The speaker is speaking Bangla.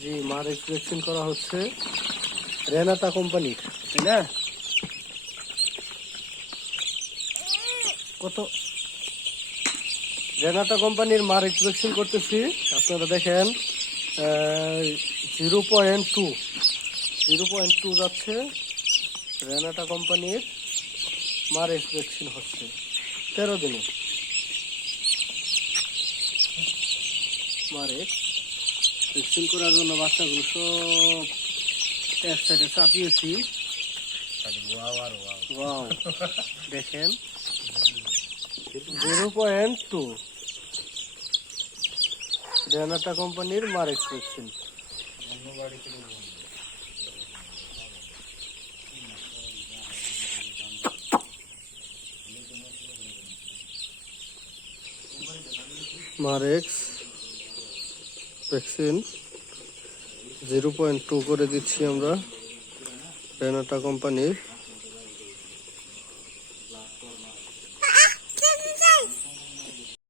জি মার ভ্যাকসিন করা হচ্ছে রেনাতা কোম্পানির। তাই না? কত? রেনাটা কোম্পানির মার ভ্যাকসিন করতেছি। আপনারা দেখেন zero point two zero point two যাচ্ছে। রেনাটা কোম্পানির মার ভ্যাকসিন হচ্ছে। তেরো দিনে। মার মারে ভ্যাকসিন করার জন্য বাচ্চাগুলো সব এক সাইডে চাপিয়েছি। দেখেন। জিরো পয়েন্ট টু রেনাটা কোম্পানির Marek's vaccine Marek's vaccine zero point two করে দিচ্ছি আমরা রেনাটা কোম্পানির